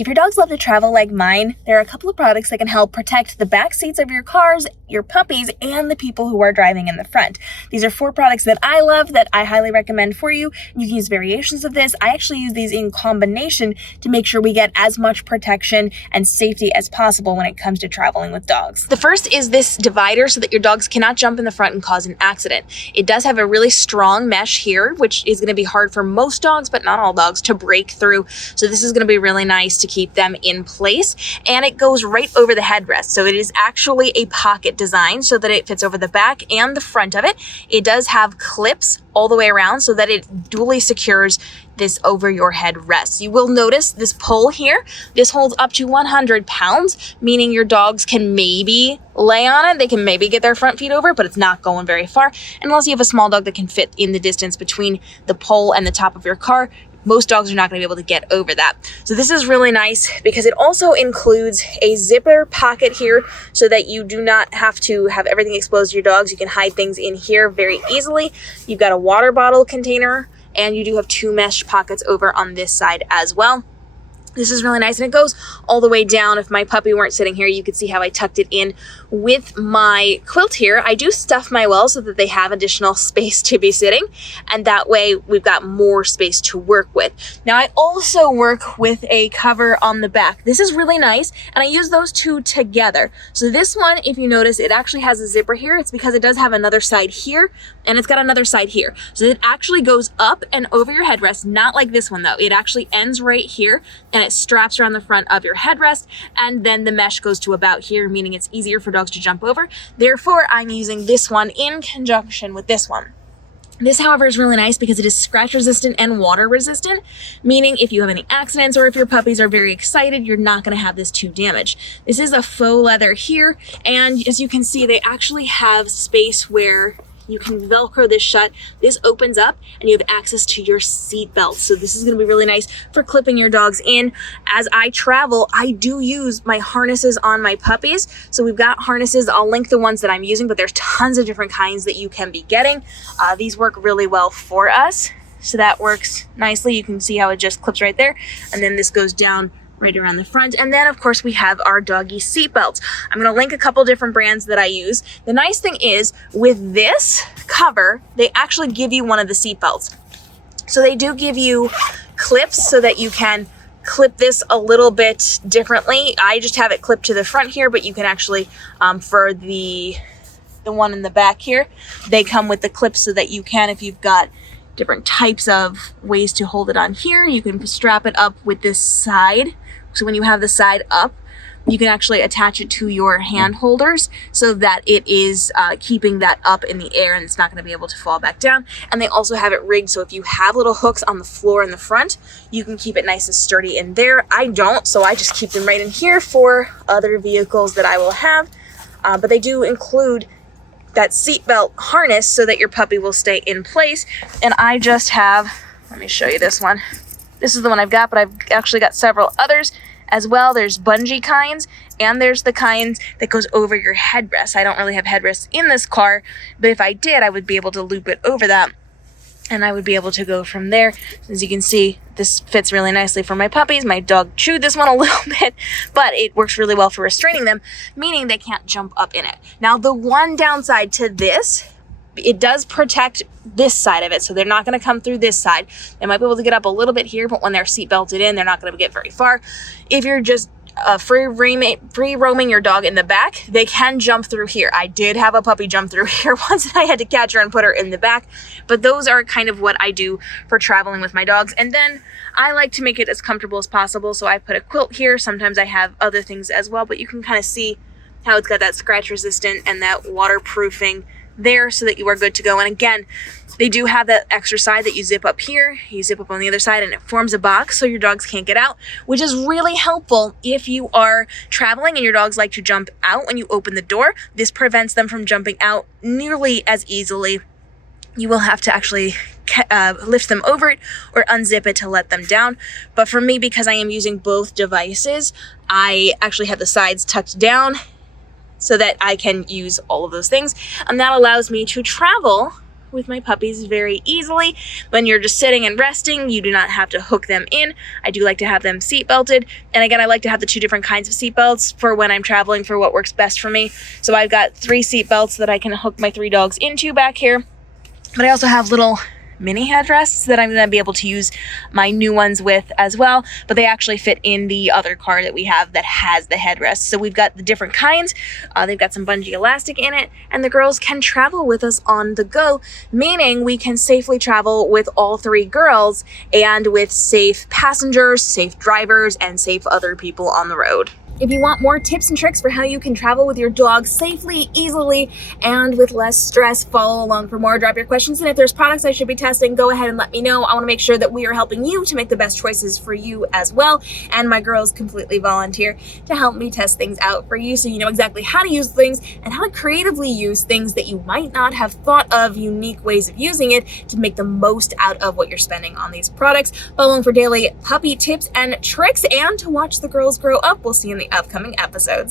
If your dogs love to travel like mine, there are a couple of products that can help protect the back seats of your cars, your puppies, and the people who are driving in the front. These are 4 products that I love that I highly recommend for you. You can use variations of this. I actually use these in combination to make sure we get as much protection and safety as possible when it comes to traveling with dogs. The first is this divider so that your dogs cannot jump in the front and cause an accident. It does have a really strong mesh here, which is going to be hard for most dogs, but not all dogs, to break through. So this is going to be really nice to keep them in place, and it goes right over the headrest. So it is actually a pocket design so that it fits over the back and the front of it. It does have clips all the way around so that it dually secures this over your headrest. You will notice this pole here. This holds up to 100 pounds, meaning your dogs can maybe lay on it. They can maybe get their front feet over, but it's not going very far. Unless you have a small dog that can fit in the distance between the pole and the top of your car, most dogs are not going to be able to get over that. So this is really nice because it also includes a zipper pocket here so that you do not have to have everything exposed to your dogs. You can hide things in here very easily. You've got a water bottle container, and you do have 2 mesh pockets over on this side as well. This is really nice, and it goes all the way down. If my puppy weren't sitting here, you could see how I tucked it in with my quilt here. I do stuff my wells so that they have additional space to be sitting, and that way we've got more space to work with. Now, I also work with a cover on the back. This is really nice, and I use those 2 together. So this one, if you notice, it actually has a zipper here. It's because it does have another side here, and it's got another side here. So it actually goes up and over your headrest, not like this one though. It actually ends right here, and it straps around the front of your headrest, and then the mesh goes to about here, meaning it's easier for dogs to jump over. Therefore, I'm using this one in conjunction with this one. This, however, is really nice because it is scratch resistant and water resistant, meaning if you have any accidents or if your puppies are very excited, you're not going to have this too damaged. This is a faux leather here, and as you can see, they actually have space where you can Velcro this shut. This opens up and you have access to your seat belt. So this is going to be really nice for clipping your dogs in. As I travel, I do use my harnesses on my puppies. So we've got harnesses. I'll link the ones that I'm using, but there's tons of different kinds that you can be getting. These work really well for us. So that works nicely. You can see how it just clips right there. And then this goes down right around the front. And then of course we have our doggy seat belts. I'm going to link a couple different brands that I use. The nice thing is with this cover, they actually give you one of the seat belts. So they do give you clips so that you can clip this a little bit differently. I just have it clipped to the front here, but you can actually, for the one in the back here, they come with the clips so that you can, if you've got different types of ways to hold it on here, you can strap it up with this side. So when you have the side up, you can actually attach it to your hand holders so that it is keeping that up in the air and it's not going to be able to fall back down. And they also have it rigged so if you have little hooks on the floor in the front, you can keep it nice and sturdy in there. I don't, so I just keep them right in here for other vehicles that I will have. But they do include that seatbelt harness so that your puppy will stay in place. And I just have, let me show you this one. This is the one I've got, but I've actually got several others as well. There's bungee kinds, and there's the kinds that goes over your headrest. I don't really have headrests in this car, but if I did, I would be able to loop it over that, and I would be able to go from there. As you can see, this fits really nicely for my puppies. My dog chewed this one a little bit, but it works really well for restraining them, meaning they can't jump up in it. Now, the one downside to this, it does protect this side of it, so they're not going to come through this side. They might be able to get up a little bit here, but when they're seat belted in, they're not going to get very far. If you're just free roaming your dog in the back, they can jump through here. I did have a puppy jump through here once, and I had to catch her and put her in the back. But those are kind of what I do for traveling with my dogs. And then I like to make it as comfortable as possible, so I put a quilt here. Sometimes I have other things as well, but you can kind of see how it's got that scratch resistant and that waterproofing there so that you are good to go. And again, they do have that extra side that you zip up here, you zip up on the other side, and it forms a box so your dogs can't get out, which is really helpful if you are traveling and your dogs like to jump out when you open the door. This prevents them from jumping out nearly as easily. You will have to actually lift them over it or unzip it to let them down. But for me, because I am using both devices, I actually have the sides tucked down so that I can use all of those things. And that allows me to travel with my puppies very easily. When you're just sitting and resting, you do not have to hook them in. I do like to have them seat belted. And again, I like to have the 2 different kinds of seat belts for when I'm traveling, for what works best for me. So I've got 3 seat belts that I can hook my 3 dogs into back here. But I also have little mini headrests that I'm going to be able to use my new ones with as well, but they actually fit in the other car that we have that has the headrest. So we've got the different kinds. They've got some bungee elastic in it, and the girls can travel with us on the go, meaning we can safely travel with all 3 girls and with safe passengers, safe drivers, and safe other people on the road. If you want more tips and tricks for how you can travel with your dog safely, easily, and with less stress, follow along for more. Drop your questions, and if there's products I should be testing, go ahead and let me know. I want to make sure that we are helping you to make the best choices for you as well, and my girls completely volunteer to help me test things out for you so you know exactly how to use things and how to creatively use things that you might not have thought of, unique ways of using it to make the most out of what you're spending on these products. Follow along for daily puppy tips and tricks and to watch the girls grow up. We'll see you in the upcoming episodes.